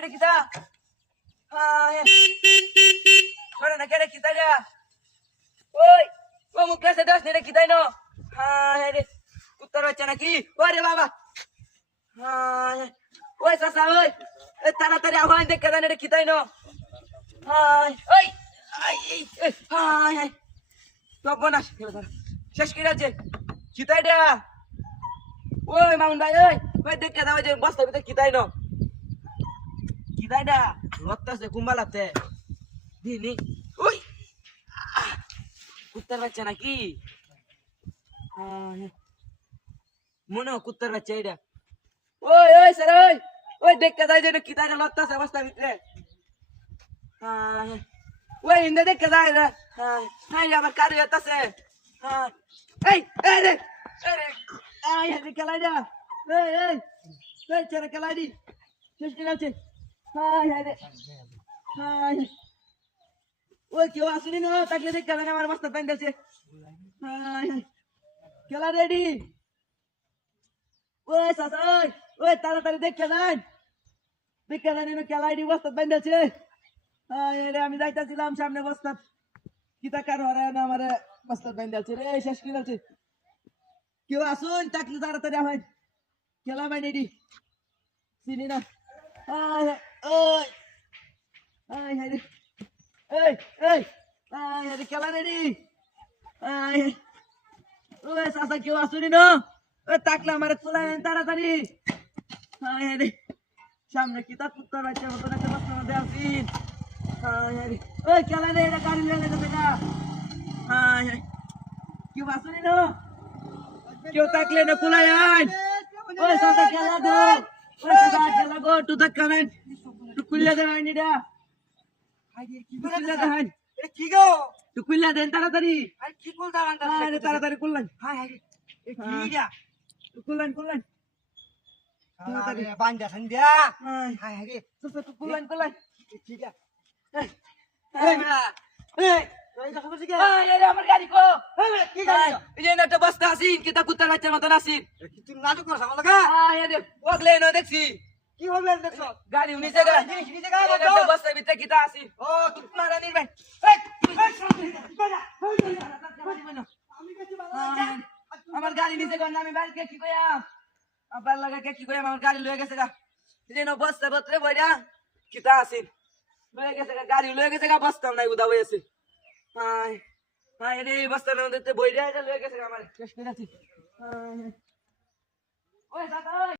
রে কিতা হ্যাঁ করে না কেরে কিতা যা ওই ও মুখ ক্লাসে দাস নে রে কিতাই ন হ্যাঁ রে উত্তর হচ্ছে নাকি ওরে বাবা হ্যাঁ ওই সাসা ওই তাড়াতাড়ি আহ্বান দেখে দেন রে কিতাই ন হাই ওই হাই হাই তখন আস শেষ করে আছে কিতাই রে ওই মামুন ভাই ওই দেখে দাও যে বস্তার ভিতরে কিতাই ন কিতাই না লত্তাছে কুম্বালাতে দিনি ওই কুত্তার বাচ্চা নাকি মনে হয় কুত্তার বাচ্চা এটা ওই ওই স্যার ওই ওই দেখে দাও যে কিতাই না লত্তাছে বস্তার ভিতরে ওই ইন্দে দেখে যায় রে হ্যাঁ আমার কারি হতাছে হ্যাঁ এই এই রে এই রে খেলাই যা এই এই এই ছেড়ে খেলাই দি শেষ করে আছে হ্যাঁ রে হ্যাঁ ওই কেউ আসেনি না তাকে দেখে যায় আমার বস্তা পেন দিয়েছে হ্যাঁ খেলা রেডি ওই সাসা ওই তাড়াতাড়ি দেখে যান দেখে যান খেলাই দি বস্তা পেন দিয়েছে আমি যাইতেছিলাম সামনে বস্তা কিতা কার হরে না আমার বস্তা বাইন্ধে আছে রে শেষ করে আছে কেউ আসুন থাকলে তাড়াতাড়ি হয় খেলা বাইন এডি চিনি না ওই আয় হাই রে এই এই আয় হাই রে খেলা রেডি আয় ওই সাসা কেউ আসুনি না ওই থাকলে আমার তোলা তাড়াতাড়ি আয় হাই রে সামনে কিতা কুত্তা বাচ্চা মতন একটা বস্তার মধ্যে আসিন ওই খেলা রে এটা গাড়ি লেগে যাবে না কেউ আসুনি না কেউ থাকলে না কুলাই আন ওই সাথে খেলা দো ওই সাথে খেলা গো টু থাক কামেন টু কুল্লা দেন এটা কুল্লা দেন কি গো টু কুল্লা দেন তাড়াতাড়ি আরে কি কুল দাঁড়ান তাড়াতাড়ি কুল্লান হাই হাই এ কি দিয়া টু কুল্লান কুল্লান তাড়াতাড়ি বান্দা সন্ধ্যা হাই হাই রে টু কুল্লান কুল্লান ঠিক আছে এই মেলা এই আমার গাড়ি কো কি গাড়ি এই যে একটা বস্তা আছিন কিতা কুত্তার বাচ্চার মতন আছিন তুই নাটক করছ আমার লাগা ওগলে ন দেখছি কি হবে দেখছ গাড়ি নিচে গা একটা বস্তার ভিতরে কিতা আছিন ও তুই মারা নির ভাই আমার গাড়ি নিচে গা আমি বাইরে কে কি কইয়া আবার লাগা কে কি কইয়া আমার গাড়ি লয়ে গেছে গা এই যে বস্তা পত্রে বইরা কিতা আছিন লয়ে গেছে গা গাড়ি লয়ে গেছে গা বস্তা নাই উদা হইছে হাই হাই রে বস্তার মধ্যে বইরা লয়ে গেছে আমার শেষ করে আছি ওই দাদা